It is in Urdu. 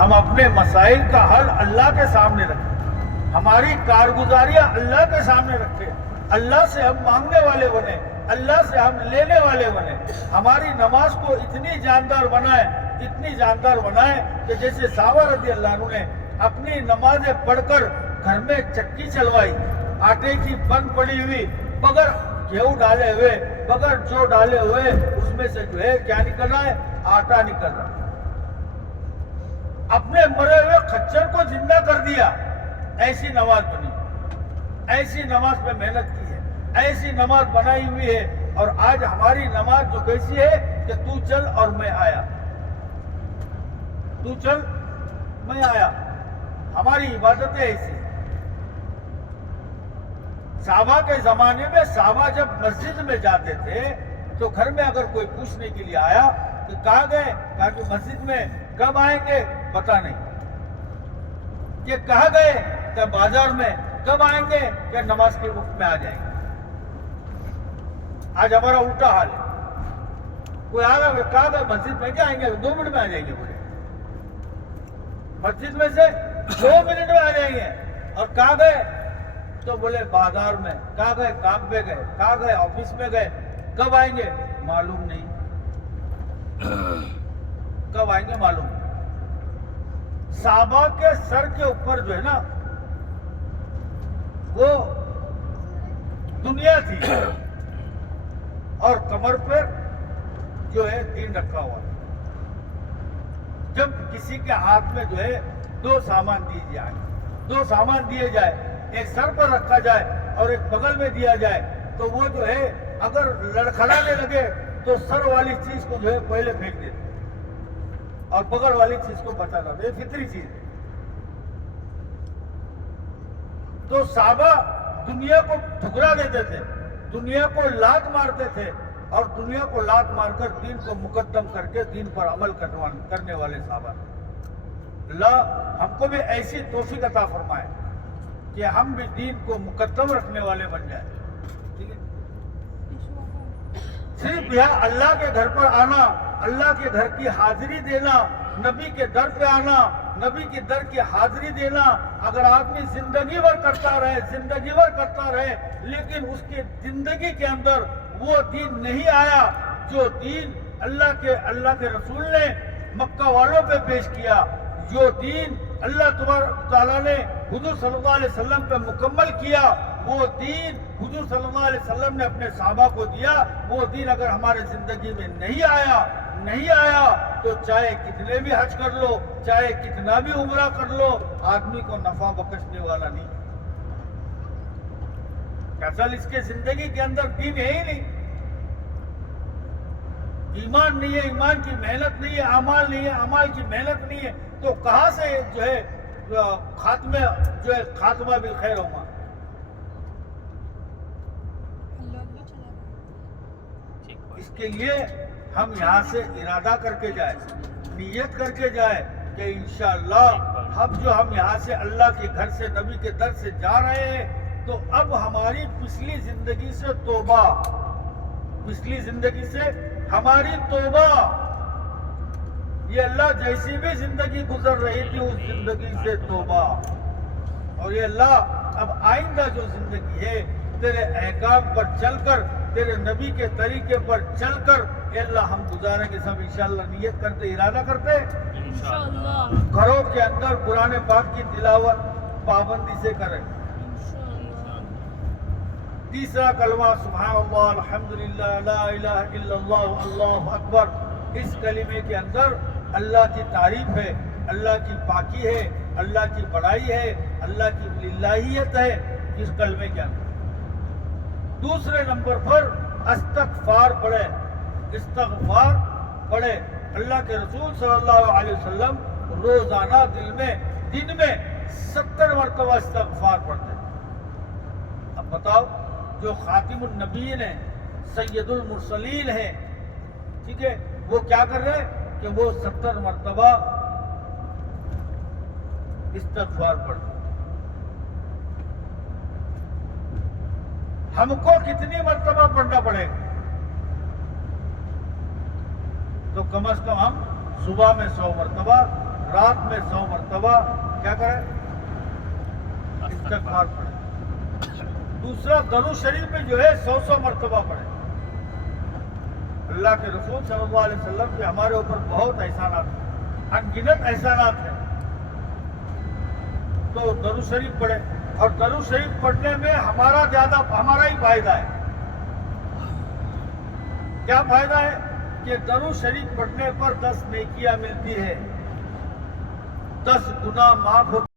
ہم اپنے مسائل کا حل اللہ کے سامنے رکھیں، ہماری کارگزاریاں اللہ کے سامنے رکھیں، اللہ سے ہم مانگنے والے بنیں، اللہ سے ہم لینے والے بنیں، ہماری نماز کو اتنی جاندار بنائیں کہ جیسے صحابہ رضی اللہ عنہ نے اپنی نمازیں پڑھ کر گھر میں چکی چلوائی، آٹے کی بن پڑی ہوئی، بغیر گیہوں ڈالے ہوئے، بغیر جو ڈالے ہوئے، اس میں سے جو ہے کیا نکل رہا ہے؟ آٹا نکل رہا ہے۔ اپنے مرے ہوئے خچر کو زندہ کر دیا، ایسی نماز بنی، ایسی نماز پہ محنت کی ہے، ایسی نماز بنائی ہوئی ہے۔ اور آج ہماری نماز جو کیسی ہے کہ تو چل اور میں آیا، تو چل میں آیا، ہماری عبادتیں ایسی ہیں۔ صحابہ کے زمانے میں صحابہ جب مسجد میں جاتے تھے تو گھر میں اگر کوئی پوچھنے کے لیے آیا کہ کہاں گئے، کہا کہ مسجد میں، کب آئیں گے پتہ نہیں، کہ کہاں گئے کہ بازار میں، کب آئیں گے کہ نماز کے وقت میں آ جائیں گے۔ آج ہمارا الٹا حال ہے، کوئی آگا کہا گئے مسجد میں کیا آئیں گے، 2 منٹ میں آ جائیں گے، بولے مسجد میں سے 2 منٹ میں آ جائیں گے، اور کہاں گئے تو بولے بازار میں، کہاں گئے کام پہ گئے، کہاں گئے آفس میں گئے، کب آئیں گے معلوم نہیں، کب آئیں گے معلوم نہیں۔ صحابہ کے سر کے اوپر جو ہے نا وہ دنیا تھی، اور کمر پر جو ہے دین رکھا ہوا تھا۔ جب کسی کے ہاتھ میں جو ہے 2 سامان دیے جائے، ایک سر پر رکھا جائے اور ایک بغل میں دیا جائے، تو وہ جو ہے اگر لڑکھڑانے لگے تو سر والی چیز کو جو ہے پہلے پھینک دیتے اور بغل والی چیز کو بچانا، یہ فطری چیز ہے۔ تو صحابہ دنیا کو ٹھکرا دیتے تھے، دنیا کو لات مارتے تھے، اور دنیا کو لات مار کر دین کو مقدم کر کے دین پر عمل کرنے والے صحابہ تھے۔ اللہ ہم کو بھی ایسی توفیق عطا فرمائے کہ ہم بھی دین کو مقدم رکھنے والے بن جائیں۔ ٹھیک ہے، صرف یہاں اللہ کے گھر پر آنا، اللہ کے گھر کی حاضری دینا، نبی کے در پہ آنا، نبی کے در کی حاضری دینا، اگر آدمی زندگی بھر کرتا رہے لیکن اس کی زندگی کے اندر وہ دین نہیں آیا جو دین اللہ کے رسول نے مکہ والوں پہ پیش کیا، جو دین اللہ تبارک تعالیٰ نے حضور صلی اللہ علیہ وسلم پہ مکمل کیا، وہ دین حضور صلی اللہ علیہ وسلم نے اپنے صحابہ کو دیا، وہ دین اگر ہمارے زندگی میں نہیں آیا تو چاہے کتنے بھی حج کر لو، چاہے کتنا بھی عمرہ کر لو، آدمی کو نفع بخشنے والا نہیں۔ اصل اس کے زندگی کے اندر دین ہے ہی نہیں، ایمان نہیں ہے، ایمان کی محنت نہیں ہے، اعمال نہیں ہے، اعمال کی محنت نہیں ہے، تو کہاں سے جو ہے خاتمہ بالخیر ہوگا۔ اس کے لیے ہم یہاں سے ارادہ کر کے جائیں، نیت کر کے جائیں کہ انشاءاللہ ہم یہاں سے اللہ کے گھر سے، نبی کے در سے جا رہے ہیں، تو اب ہماری پچھلی زندگی سے توبہ، پچھلی زندگی سے ہماری توبہ، یہ اللہ جیسی بھی زندگی گزر رہی تھی اس زندگی سے توبہ، اور یہ اللہ اب آئندہ جو زندگی ہے تیرے احکام پر چل کر، تیرے نبی کے طریقے پر چل کر، اے اللہ ہم گزاریں گے سب انشاءاللہ، نیت کرتے، ارادہ کرتے انشاءاللہ، گھروں کے اندر قرآن پاک کی تلاوت پابندی سے کریں۔ تیسرا کلمہ سبحان اللہ، الحمدللہ، لا الہ الا اللہ، اللہ اکبر، اس کلمے کے اندر اللہ کی تعریف ہے، اللہ کی پاکی ہے، اللہ کی بڑائی ہے، اللہ کی الہیت ہے اس کلمے کے اندر۔ دوسرے نمبر پر استغفار پڑھے، اللہ کے رسول صلی اللہ علیہ وسلم روزانہ دن میں 70 مرتبہ استغفار پڑھتے ہیں۔ اب بتاؤ، جو خاتم النبیین ہیں، سید المرسلین ہیں، ٹھیک ہے، وہ کیا کر رہے ہیں کہ وہ 70 مرتبہ استغفار پڑھتے ہیں۔ ہم کو کتنی مرتبہ پڑھنا پڑے گا؟ تو کم از کم ہم صبح میں 100 مرتبہ، رات میں 100 مرتبہ کیا کریں؟ استغفار پڑھیں. دوسرا درود شریف میں جو ہے 100 مرتبہ پڑھیں. اللہ کے رسول صلی اللہ علیہ وسلم کے ہمارے اوپر بہت احسانات ہیں, ان گنت احسانات ہیں. تو درود شریف پڑھیں, اور درود شریف پڑھنے میں ہمارا ہی فائدہ ہے. کیا فائدہ ہے؟ کہ درود شریف پڑھنے پر 10 نیکیاں ملتی ہے, 10 گناہ معاف ہوتے